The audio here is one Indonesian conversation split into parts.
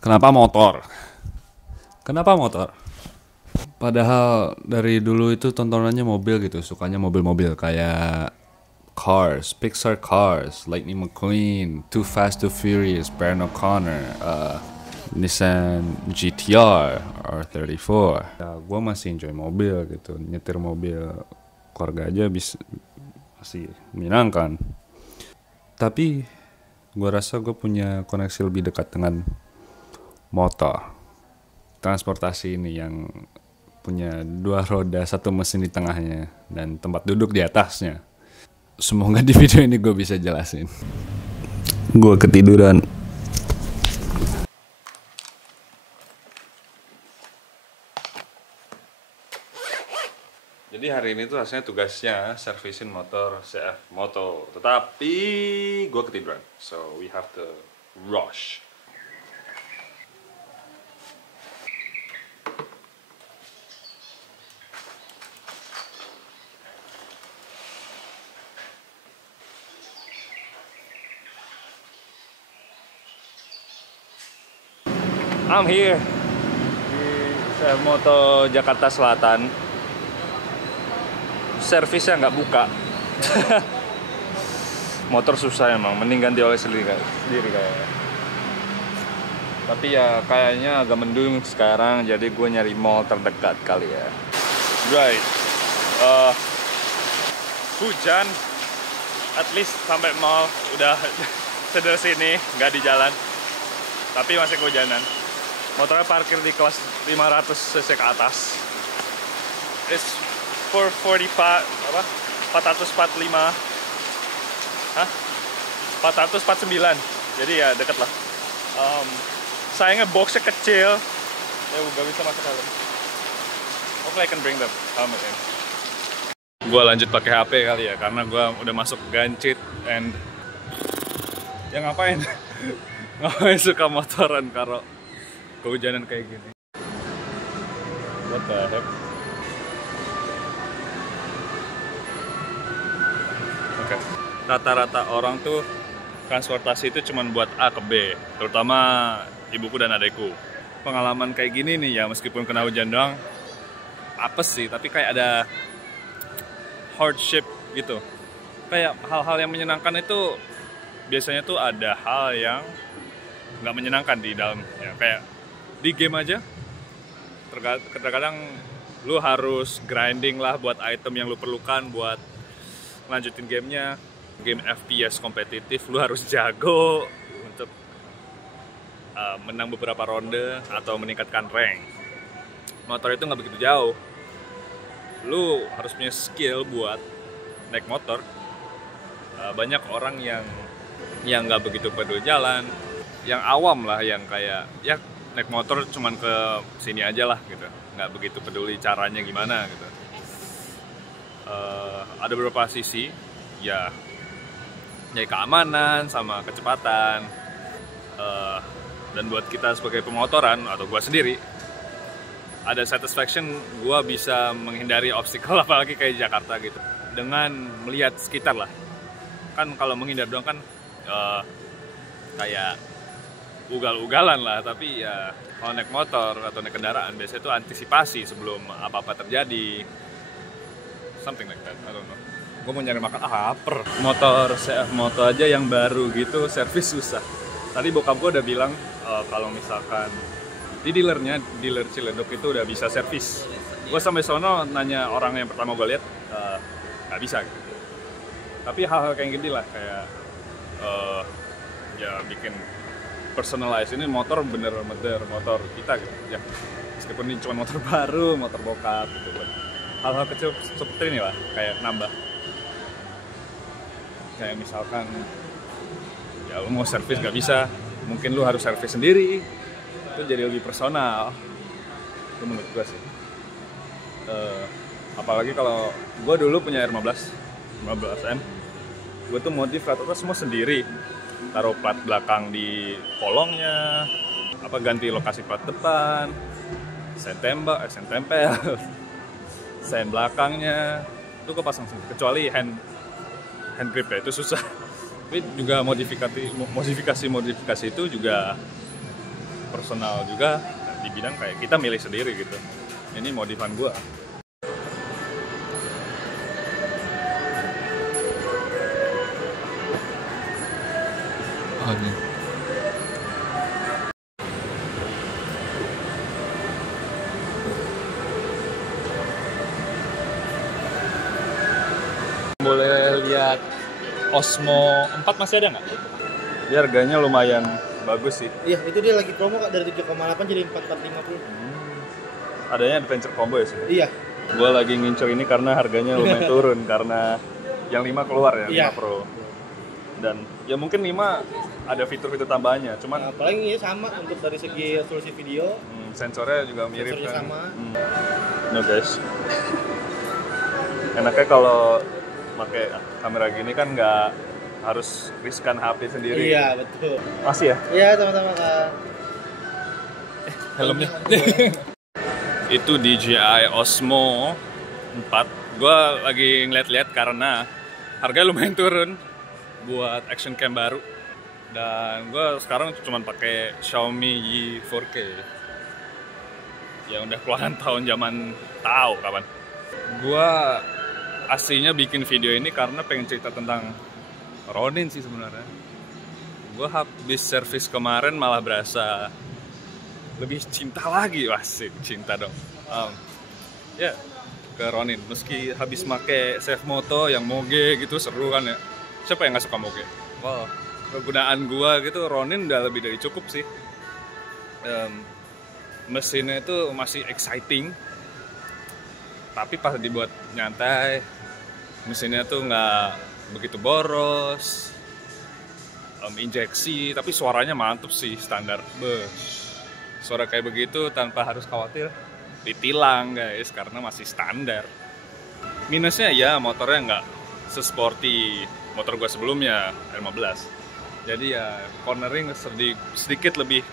Kenapa motor? Kenapa motor? Padahal dari dulu itu tontonannya mobil gitu, sukanya mobil-mobil kayak Cars, Pixar Cars, Lightning McQueen, Too Fast Too Furious, Baron O'Connor, Nissan GTR, R34. Ya, gue masih enjoy mobil gitu, nyetir mobil keluarga aja masih menyenangkan. Tapi gue rasa gue punya koneksi lebih dekat dengan motor. Transportasi ini yang punya dua roda, satu mesin di tengahnya, dan tempat duduk di atasnya. Semoga di video ini gue bisa jelasin. Gue ketiduran. Jadi hari ini tuh rasanya tugasnya servisin motor CF Moto. Tetapi gue ketiduran. So we have to rush. I'm here di CF Moto Jakarta Selatan. Servisnya nggak buka. Motor susah emang, mending ganti oleh sendiri kayaknya. Tapi ya kayaknya agak mendung sekarang, jadi gue nyari mall terdekat kali ya. Right, hujan, at least sampai mall udah seder sini, nggak di jalan. Tapi masih kehujanan. Motornya parkir di kelas 500 cc ke atas. It's 445 apa? 445. Hah? 449. Jadi ya deket lah. Sayangnya boxnya kecil. Ya gak bisa masuk dalam. Hopefully I can bring the helmet in. Gua lanjut pakai HP kali ya, karena gua udah masuk gancit and ya ngapain? Ngapain suka motoran kalau kehujanan kayak gini? What the heck? Oke. Rata-rata orang tuh transportasi itu cuma buat A ke B, terutama ibuku dan adekku. Pengalaman kayak gini nih ya, meskipun kena hujan doang, apes sih, tapi kayak ada hardship gitu. Kayak hal-hal yang menyenangkan itu biasanya tuh ada hal yang nggak menyenangkan di dalam ya, kayak di game aja kadang-kadang lu harus grinding lah buat item yang lu perlukan buat lanjutin gamenya. Game FPS kompetitif lu harus jago untuk menang beberapa ronde atau meningkatkan rank. Motor itu nggak begitu jauh, lu harus punya skill buat naik motor. Banyak orang yang nggak begitu peduli jalan, yang awam lah, yang kayak ya naik motor cuman ke sini aja lah gitu, nggak begitu peduli caranya gimana gitu. Ada beberapa sisi ya, keamanan sama kecepatan, dan buat kita sebagai pemotoran atau gua sendiri ada satisfaction gua bisa menghindari obstacle apalagi kayak Jakarta gitu dengan melihat sekitar lah. Kan kalau menghindar doang kan kayak ugal-ugalan lah, tapi ya kalau naik motor atau naik kendaraan biasanya itu antisipasi sebelum apa-apa terjadi, something like that, I don't know. Gue mau nyari makan, lapar. Motor CF Moto aja yang baru gitu servis susah. Tadi bokap gue udah bilang kalau misalkan di dealer Ciledug itu udah bisa servis. Gue sampai sono nanya orang yang pertama gue lihat, nggak bisa gitu. Tapi hal-hal kayak gini lah, kayak ya bikin personalize. Ini motor bener-bener motor kita gitu ya, meskipun ini cuma motor baru, motor bokap gitu. Hal-hal kecil seperti ini lah kayak nambah, kayak misalkan ya lu mau servis nggak bisa, mungkin lu harus servis sendiri, itu jadi lebih personal. Itu menurut gue sih. Apalagi kalau gue dulu punya R15M, gue tuh modif rata-rata semua sendiri. Taruh plat belakang di kolongnya, ganti lokasi plat depan, sen tempel, sen belakangnya itu kepasang sendiri. Kecuali hand grip ya, itu susah. Tapi juga modifikasi itu juga personal juga di bidang kayak kita milih sendiri gitu. Ini modifan gue. Oh, ini. Boleh lihat Osmo 4 masih ada nggak? Dia harganya lumayan bagus sih. Iya, itu dia lagi promo Kak, dari 7,8 jadi 4,450. Adanya Adventure Combo ya sih? Iya. Gue lagi ngincer ini karena harganya lumayan turun karena yang 5 keluar ya, 5 Iya. Pro. Dan ya mungkin 5 ada fitur-fitur tambahannya, cuman Nah, paling ya sama untuk dari segi resolusi video. sensornya juga mirip Sensornya kan. sama. No guys. Enaknya kalau pakai kamera gini kan nggak harus riskan HP sendiri. Iya, betul. Masih ya? Iya, sama-sama Kak. Helmnya. Itu DJI Osmo 4. Gue lagi ngeliat-liat karena harganya lumayan turun buat action cam baru. Dan gue sekarang cuma pakai Xiaomi Y 4K. Ya udah keluaran tahun zaman tahu kapan. Gue aslinya bikin video ini karena pengen cerita tentang Ronin sih sebenarnya. Gue habis servis kemarin malah berasa lebih cinta lagi, wasik cinta dong. Ya ke Ronin, meski habis make Safe Moto yang moge gitu seru kan ya. Siapa yang nggak suka moge? Wow, kegunaan gua gitu Ronin udah lebih dari cukup sih. Mesinnya itu masih exciting, tapi pas dibuat nyantai, mesinnya tuh nggak begitu boros. Injeksi, tapi suaranya mantep sih, standar. Suara kayak begitu tanpa harus khawatir ditilang guys, karena masih standar. Minusnya ya motornya nggak sesporty motor gua sebelumnya R15. Jadi ya cornering sedikit lebih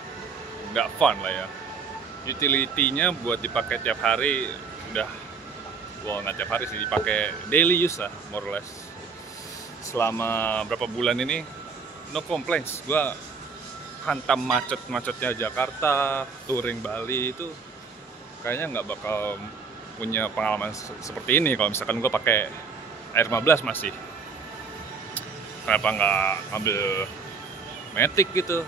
nggak fun lah ya. Utility-nya buat dipakai tiap hari udah, nggak tiap hari sih, dipakai daily use lah, more or less. Selama berapa bulan ini no complaints. Gua hantam macetnya Jakarta, touring Bali itu kayaknya nggak bakal punya pengalaman seperti ini kalau misalkan gue pakai R15 masih. Kenapa nggak ngambil Matic gitu?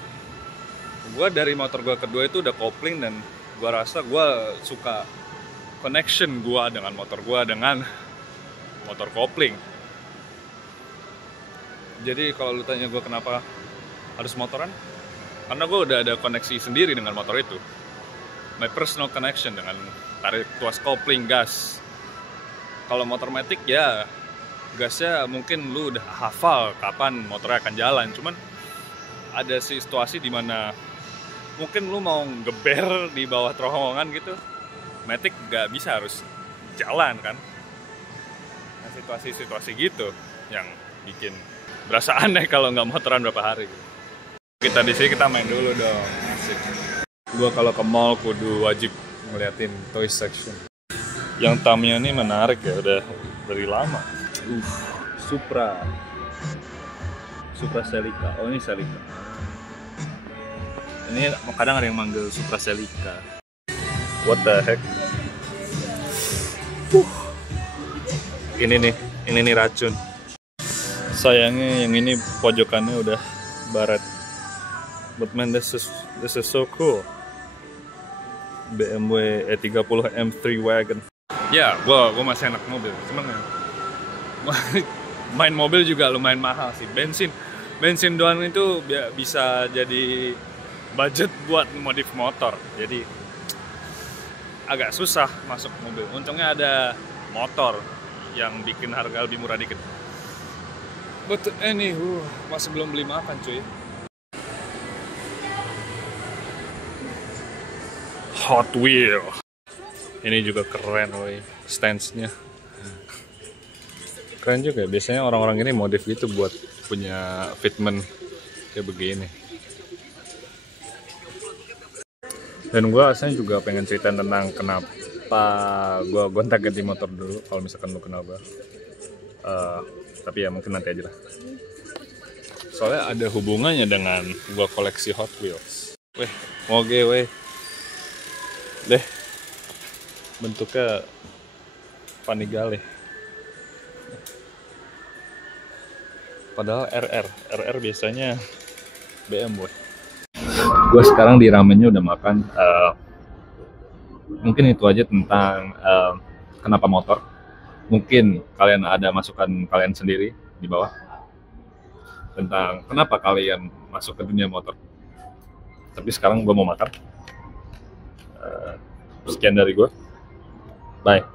Gue dari motor gue kedua itu udah kopling dan gue rasa gue suka connection gue dengan motor gue dengan motor kopling. Jadi kalau lu tanya gue kenapa harus motoran, karena gue udah ada koneksi sendiri dengan motor itu. My personal connection dengan tarik tuas kopling, gas. Kalau motor Matic ya gasnya mungkin lu udah hafal kapan motornya akan jalan. Cuman ada situasi dimana mungkin lu mau geber di bawah terowongan gitu, Matic gak bisa, harus jalan kan. Nah situasi-situasi gitu yang bikin berasa aneh kalau nggak motoran berapa hari gitu. Kita di sini kita main dulu dong, asik. Gua kalau ke mall kudu wajib ngeliatin toy section. Yang Tamiya ini menarik ya, udah dari lama. Supra Celica. Oh ini Celica. Ini kadang ada yang manggil Supra Celica. What the heck? Ini nih racun. Sayangnya yang ini pojokannya udah baret. But man, this is so cool. BMW E30 M3 wagon. Ya, gua masih anak mobil, cuman ya, main mobil juga lumayan mahal sih. Bensin doang itu bisa jadi budget buat modif motor. Jadi agak susah masuk mobil. Untungnya ada motor yang bikin harga lebih murah dikit. But anywho, masih belum beli makan cuy. Hot Wheel. Ini juga keren woy, stance-nya. Keren juga, biasanya orang-orang ini modif gitu buat punya fitment kayak begini. Dan gue asalnya juga pengen cerita tentang kenapa gue gonta-ganti motor dulu, kalau misalkan lu kenal gue. Tapi ya mungkin nanti aja lah. Soalnya ada hubungannya dengan gue koleksi Hot Wheels. Weh, moge weh. Deh, bentuknya Panigale. Padahal RR biasanya BMW. Gue sekarang di ramennya udah makan. Mungkin itu aja tentang kenapa motor. Mungkin kalian ada masukan kalian sendiri di bawah tentang kenapa kalian masuk ke dunia motor. Tapi sekarang gue mau makan. Sekian dari gue. Bye.